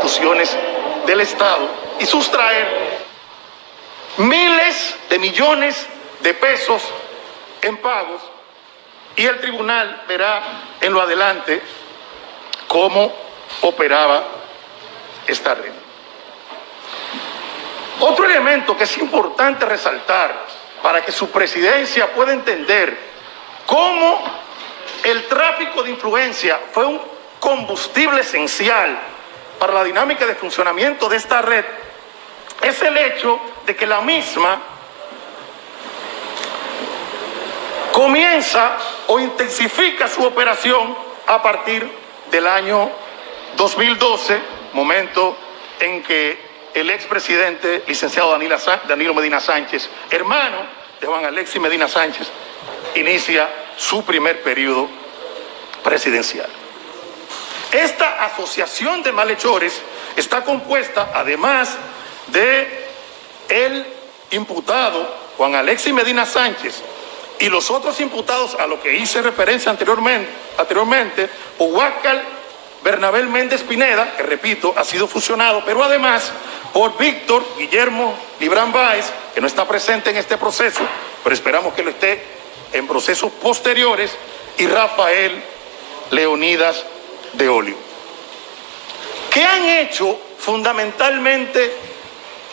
instituciones del Estado y sustraer miles de millones de pesos en pagos, y el tribunal verá en lo adelante cómo operaba esta red. Otro elemento que es importante resaltar para que su presidencia pueda entender cómo el tráfico de influencia fue un combustible esencial para la dinámica de funcionamiento de esta red es el hecho de que la misma comienza o intensifica su operación a partir del año 2012, momento en que el expresidente licenciado Danilo Medina Sánchez, hermano de Juan Alexis Medina Sánchez, inicia su primer periodo presidencial. Esta asociación de malhechores está compuesta, además de el imputado Juan Alexis Medina Sánchez y los otros imputados a lo que hice referencia anteriormente, Huáscar Bernabel Méndez Pineda, que repito, ha sido fusionado, pero además por Víctor Guillermo Librán Báez, que no está presente en este proceso, pero esperamos que lo esté en procesos posteriores, y Rafael Leonidas de Olio. ¿Qué han hecho fundamentalmente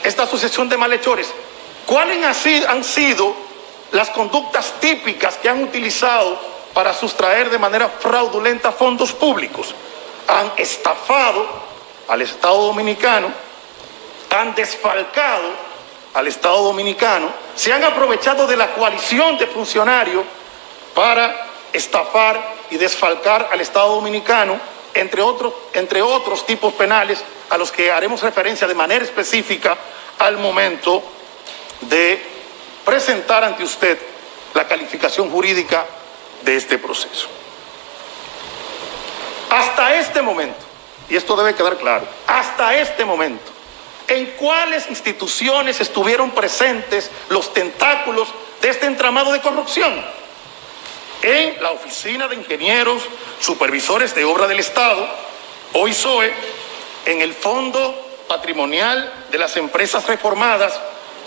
esta asociación de malhechores? ¿Cuáles han sido las conductas típicas que han utilizado para sustraer de manera fraudulenta fondos públicos? Han estafado al Estado Dominicano, han desfalcado al Estado Dominicano, se han aprovechado de la coalición de funcionarios para estafar y desfalcar al Estado Dominicano, entre otros tipos penales a los que haremos referencia de manera específica al momento de presentar ante usted la calificación jurídica de este proceso. Hasta este momento, y esto debe quedar claro, hasta este momento, ¿en cuáles instituciones estuvieron presentes los tentáculos de este entramado de corrupción? En la Oficina de Ingenieros Supervisores de Obra del Estado, OISOE, en el Fondo Patrimonial de las Empresas Reformadas,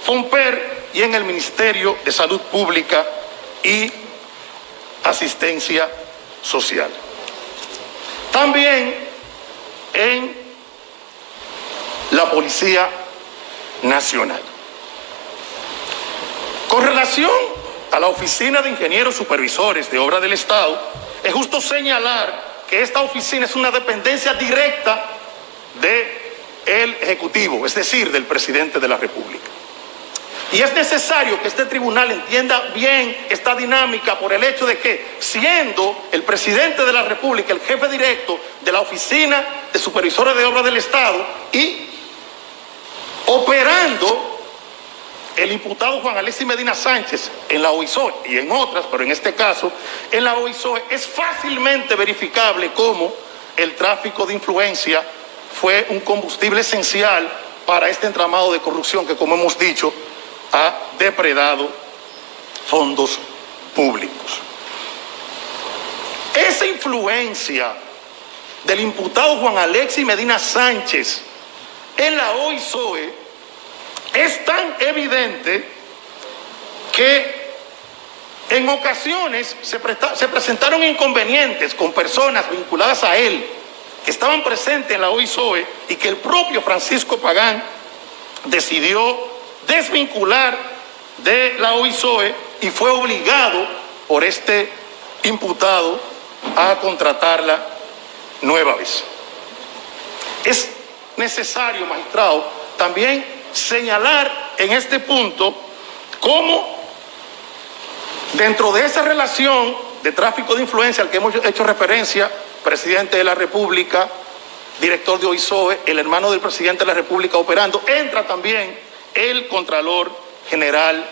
FONPER, y en el Ministerio de Salud Pública y Asistencia Social. También en la Policía Nacional. Con relación a la Oficina de Ingenieros Supervisores de Obra del Estado, es justo señalar que esta oficina es una dependencia directa del Ejecutivo, es decir, del Presidente de la República. Y es necesario que este tribunal entienda bien esta dinámica por el hecho de que, siendo el Presidente de la República el jefe directo de la Oficina de Supervisores de Obra del Estado y operando el imputado Juan Alexis Medina Sánchez en la OISOE y en otras, pero en este caso en la OISOE, es fácilmente verificable cómo el tráfico de influencia fue un combustible esencial para este entramado de corrupción que, como hemos dicho, ha depredado fondos públicos. Esa influencia del imputado Juan Alexis Medina Sánchez en la OISOE es tan evidente que en ocasiones se presentaron inconvenientes con personas vinculadas a él que estaban presentes en la OISOE y que el propio Francisco Pagán decidió desvincular de la OISOE y fue obligado por este imputado a contratarla nueva vez. Es necesario, magistrado, también señalar en este punto cómo dentro de esa relación de tráfico de influencia al que hemos hecho referencia, Presidente de la República, director de OISOE, el hermano del Presidente de la República operando, entra también el Contralor General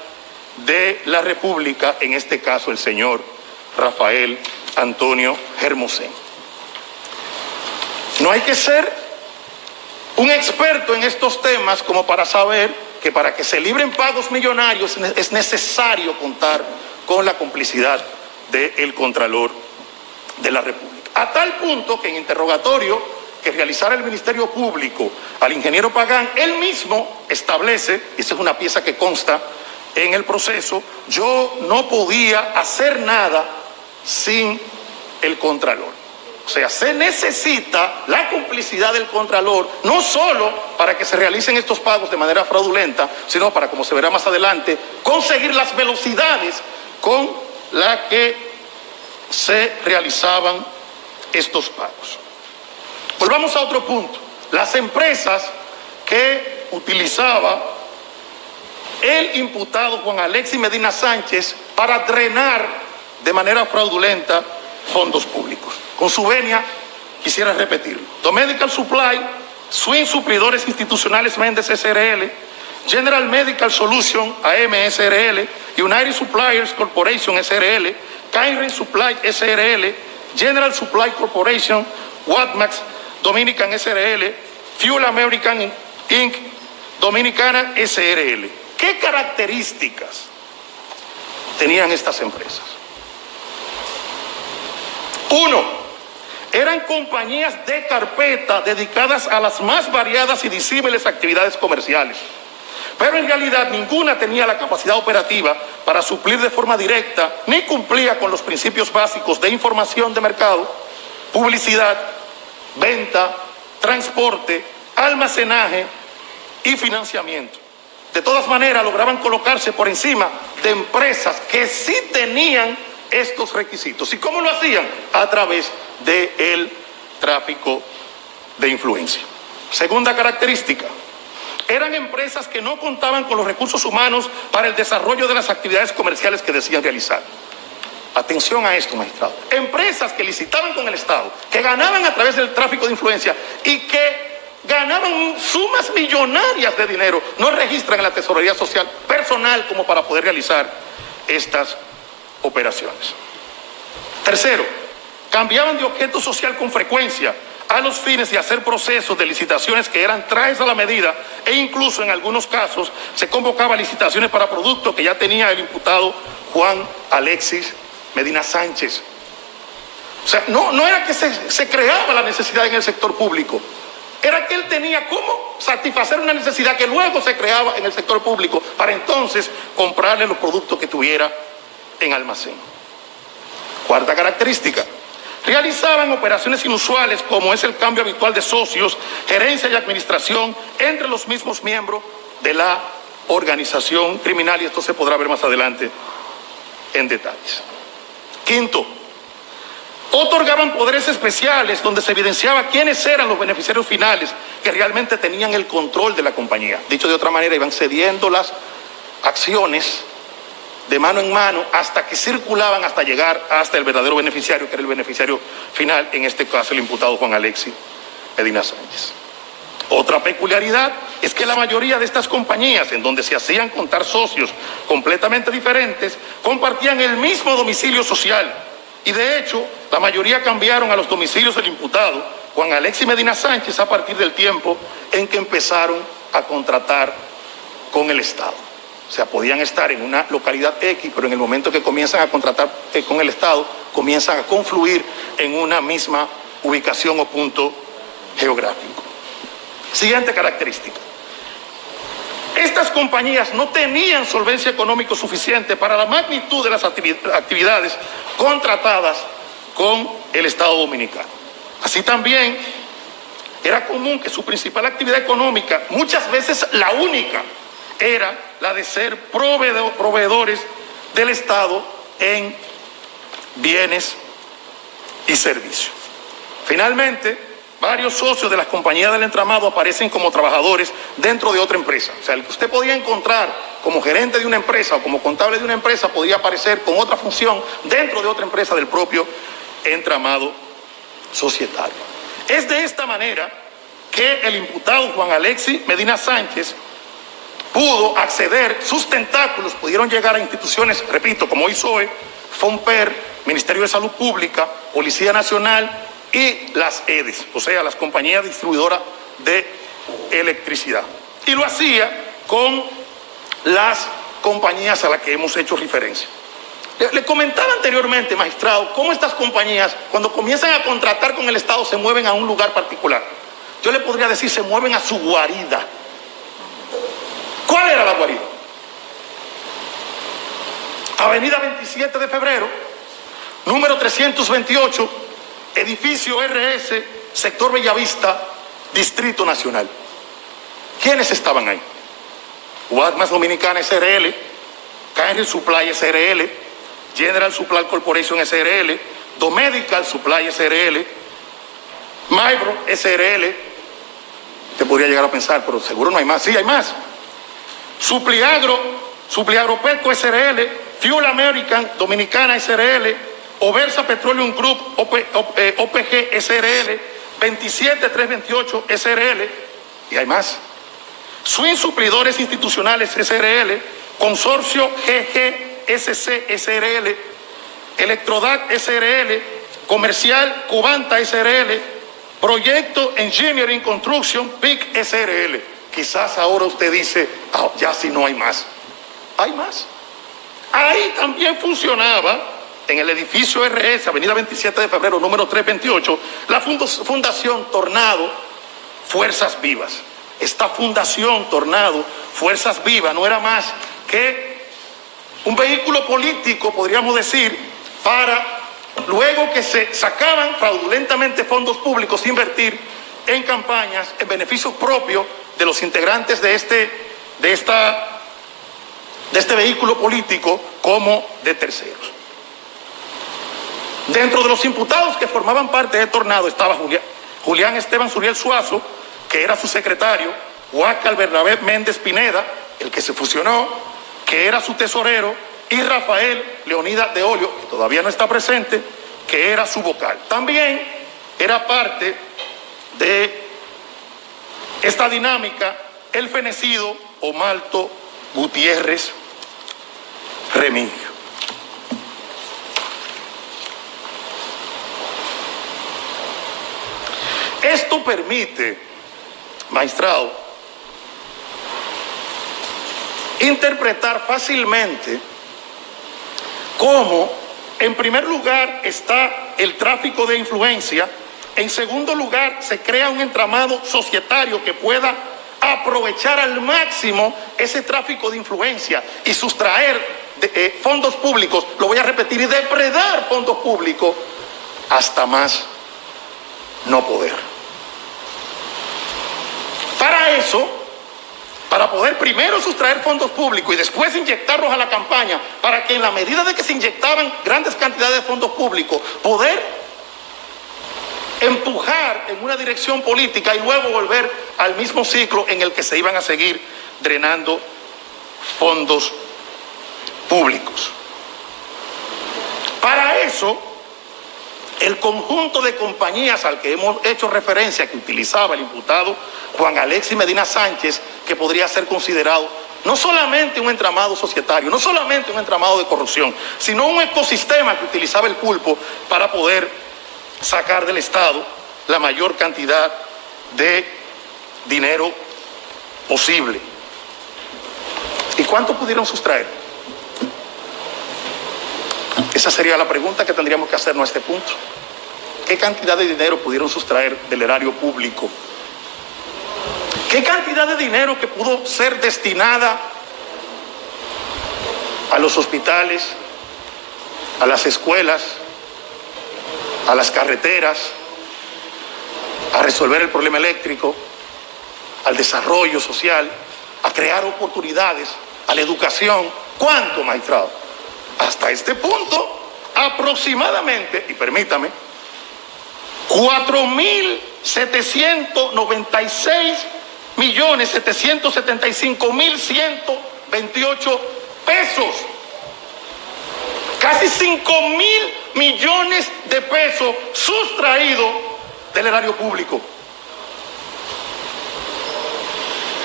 de la República, en este caso el señor Rafael Antonio Hermosén. No hay que ser un experto en estos temas como para saber que para que se libren pagos millonarios es necesario contar con la complicidad del Contralor de la República. A tal punto que en interrogatorio que realizara el Ministerio Público al ingeniero Pagán, él mismo establece, esa es una pieza que consta en el proceso, yo no podía hacer nada sin el Contralor. O sea, se necesita la complicidad del Contralor, no solo para que se realicen estos pagos de manera fraudulenta, sino para, como se verá más adelante, conseguir las velocidades con las que se realizaban estos pagos. Volvamos a otro punto. Las empresas que utilizaba el imputado Juan Alexis Medina Sánchez para drenar de manera fraudulenta fondos públicos. Con su venia, quisiera repetirlo. Domedical Supply, Swing Suplidores Institucionales Méndez S.R.L., General Medical Solution AM S.R.L., United Suppliers Corporation S.R.L., Kairen Supply S.R.L., General Supply Corporation, Watmax Dominican S.R.L., Fuel American Inc., Dominicana S.R.L. ¿Qué características tenían estas empresas? Uno, eran compañías de carpeta dedicadas a las más variadas y disímiles actividades comerciales, pero en realidad ninguna tenía la capacidad operativa para suplir de forma directa ni cumplía con los principios básicos de información de mercado, publicidad, venta, transporte, almacenaje y financiamiento. De todas maneras, lograban colocarse por encima de empresas que sí tenían estos requisitos. ¿Y cómo lo hacían? A través del tráfico de influencia. Segunda característica, eran empresas que no contaban con los recursos humanos para el desarrollo de las actividades comerciales que decían realizar. Atención a esto, magistrado. Empresas que licitaban con el Estado, que ganaban a través del tráfico de influencia y que ganaban sumas millonarias de dinero, no registran en la Tesorería Social personal como para poder realizar estas operaciones. Tercero, cambiaban de objeto social con frecuencia a los fines de hacer procesos de licitaciones que eran trajes a la medida e incluso en algunos casos se convocaba licitaciones para productos que ya tenía el imputado Juan Alexis Medina Sánchez. O sea, no era que se creaba la necesidad en el sector público, era que él tenía cómo satisfacer una necesidad que luego se creaba en el sector público para entonces comprarle los productos que tuviera en almacén. Cuarta característica, realizaban operaciones inusuales como es el cambio habitual de socios, gerencia y administración entre los mismos miembros de la organización criminal, y esto se podrá ver más adelante en detalles. Quinto, otorgaban poderes especiales donde se evidenciaba quiénes eran los beneficiarios finales que realmente tenían el control de la compañía. Dicho de otra manera, iban cediendo las acciones de mano en mano hasta que circulaban hasta llegar hasta el verdadero beneficiario, que era el beneficiario final, en este caso el imputado Juan Alexis Medina Sánchez. Otra peculiaridad es que la mayoría de estas compañías, en donde se hacían contar socios completamente diferentes, compartían el mismo domicilio social y de hecho la mayoría cambiaron a los domicilios del imputado Juan Alexis Medina Sánchez a partir del tiempo en que empezaron a contratar con el Estado. O sea, podían estar en una localidad X, pero en el momento que comienzan a contratar con el Estado, comienzan a confluir en una misma ubicación o punto geográfico. Siguiente característica. Estas compañías no tenían solvencia económica suficiente para la magnitud de las actividades contratadas con el Estado Dominicano. Así también era común que su principal actividad económica, muchas veces la única, era la de ser proveedores del Estado en bienes y servicios. Finalmente, varios socios de las compañías del entramado aparecen como trabajadores dentro de otra empresa. O sea, el que usted podía encontrar como gerente de una empresa o como contable de una empresa podía aparecer con otra función dentro de otra empresa del propio entramado societario. Es de esta manera que el imputado Juan Alexis Medina Sánchez pudo acceder, sus tentáculos pudieron llegar a instituciones, repito, como ISOE, FONPER, Ministerio de Salud Pública, Policía Nacional y las EDES, o sea, las compañías distribuidoras de electricidad. Y lo hacía con las compañías a las que hemos hecho referencia. Le comentaba anteriormente, magistrado, cómo estas compañías, cuando comienzan a contratar con el Estado, se mueven a un lugar particular. Yo le podría decir, se mueven a su guarida. ¿Cuál era la guarida? Avenida 27 de Febrero, número 328, edificio RS, sector Bellavista, Distrito Nacional. ¿Quiénes estaban ahí? Armas Dominicana SRL, Carrier Supply SRL, General Supply Corporation SRL, Domedical Supply SRL, Mybro SRL. Te podría llegar a pensar, pero seguro no hay más. Sí, hay más. Supliagropetco SRL, Fuel American Dominicana SRL, Oversa Petroleum Group OPG SRL, 27328 SRL, y hay más. Swing Suplidores Institucionales SRL, Consorcio GGSC SRL, Electrodac SRL, Comercial Cubanta SRL, Proyecto Engineering Construction PIC SRL. Quizás ahora usted dice, ya si no hay más. Hay más. Ahí también funcionaba, en el edificio RS, Avenida 27 de Febrero, número 328, la Fundación Tornado Fuerzas Vivas. Esta Fundación Tornado Fuerzas Vivas no era más que un vehículo político, podríamos decir, para luego que se sacaban fraudulentamente fondos públicos, invertir en campañas en beneficio propio de los integrantes de este vehículo político como de terceros. Dentro de los imputados que formaban parte de Tornado estaba Julián Esteban Suriel Suazo, que era su secretario, Huáscar Bernabé Méndez Pineda, el que se fusionó, que era su tesorero, y Rafael Leonidas de Olio, que todavía no está presente, que era su vocal. También era parte de esta dinámica el fenecido Omalto Gutiérrez Remigio. Esto permite, magistrado, interpretar fácilmente cómo, en primer lugar, está el tráfico de influencia, en segundo lugar, se crea un entramado societario que pueda aprovechar al máximo ese tráfico de influencia y sustraer fondos públicos, lo voy a repetir, y depredar fondos públicos hasta más no poder. Para eso, para poder primero sustraer fondos públicos y después inyectarlos a la campaña, para que en la medida de que se inyectaban grandes cantidades de fondos públicos, poder empujar en una dirección política y luego volver al mismo ciclo en el que se iban a seguir drenando fondos públicos. Para eso, el conjunto de compañías al que hemos hecho referencia que utilizaba el imputado Juan Alexis Medina Sánchez, que podría ser considerado no solamente un entramado societario, no solamente un entramado de corrupción, sino un ecosistema que utilizaba el pulpo para poder sacar del Estado la mayor cantidad de dinero posible. ¿Y cuánto pudieron sustraer? Esa sería la pregunta que tendríamos que hacernos a este punto. ¿Qué cantidad de dinero pudieron sustraer del erario público? ¿Qué cantidad de dinero que pudo ser destinada a los hospitales, a las escuelas, a las carreteras, a resolver el problema eléctrico, al desarrollo social, a crear oportunidades, a la educación? ¿Cuánto, magistrado? Hasta este punto, aproximadamente, y permítame, 4.775.128 pesos. Casi 5.000 millones de pesos sustraídos del erario público.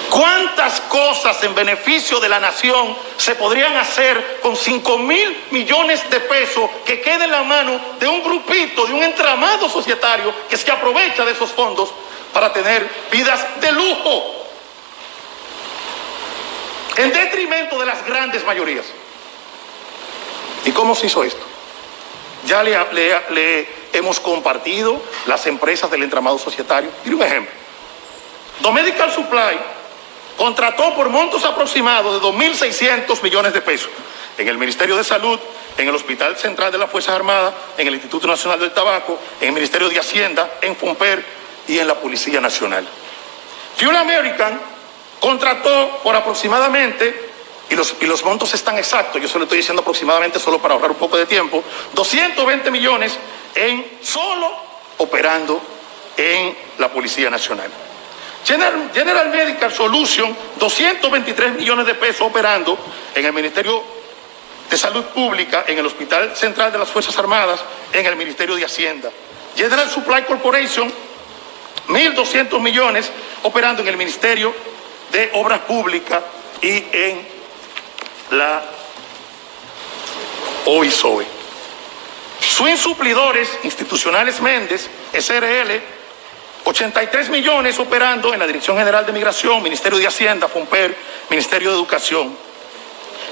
¿Cuántas cosas en beneficio de la nación se podrían hacer con 5.000 millones de pesos que queda en la mano de un grupito, de un entramado societario que se aprovecha de esos fondos para tener vidas de lujo, en detrimento de las grandes mayorías? ¿Y cómo se hizo esto? Ya le hemos compartido las empresas del entramado societario. Mire un ejemplo. Domedical Supply contrató por montos aproximados de 2.600 millones de pesos en el Ministerio de Salud, en el Hospital Central de las Fuerzas Armadas, en el Instituto Nacional del Tabaco, en el Ministerio de Hacienda, en FONPER y en la Policía Nacional. Fuel American contrató por aproximadamente, y los montos están exactos, yo se lo estoy diciendo aproximadamente solo para ahorrar un poco de tiempo, 220 millones solo operando en la Policía Nacional. General Medical Solution, 223 millones de pesos operando en el Ministerio de Salud Pública, en el Hospital Central de las Fuerzas Armadas, en el Ministerio de Hacienda. General Supply Corporation, 1.200 millones operando en el Ministerio de Obras Públicas y en la OISOE. Swing Suplidores Institucionales Méndez, SRL, 83 millones operando en la Dirección General de Migración, Ministerio de Hacienda, FONPER, Ministerio de Educación.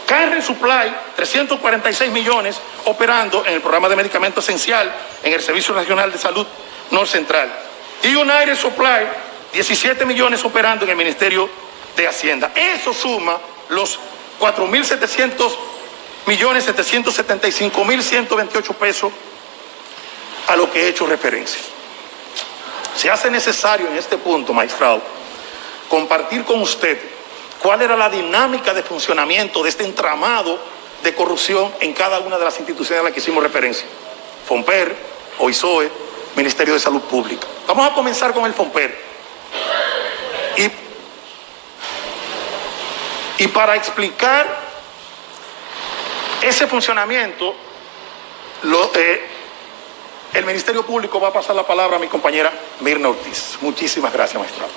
Carry Supply, 346 millones operando en el programa de medicamento esencial en el Servicio Nacional de Salud Norte Central. Y United Supply, 17 millones operando en el Ministerio de Hacienda. Eso suma los 4.700.775.128 pesos a lo que he hecho referencia. Se hace necesario en este punto, magistrado, compartir con usted cuál era la dinámica de funcionamiento de este entramado de corrupción en cada una de las instituciones a las que hicimos referencia. FONPER, OISOE, Ministerio de Salud Pública. Vamos a comenzar con el FONPER. Y para explicar ese funcionamiento, el Ministerio Público va a pasar la palabra a mi compañera Mirna Ortiz. Muchísimas gracias, magistrado.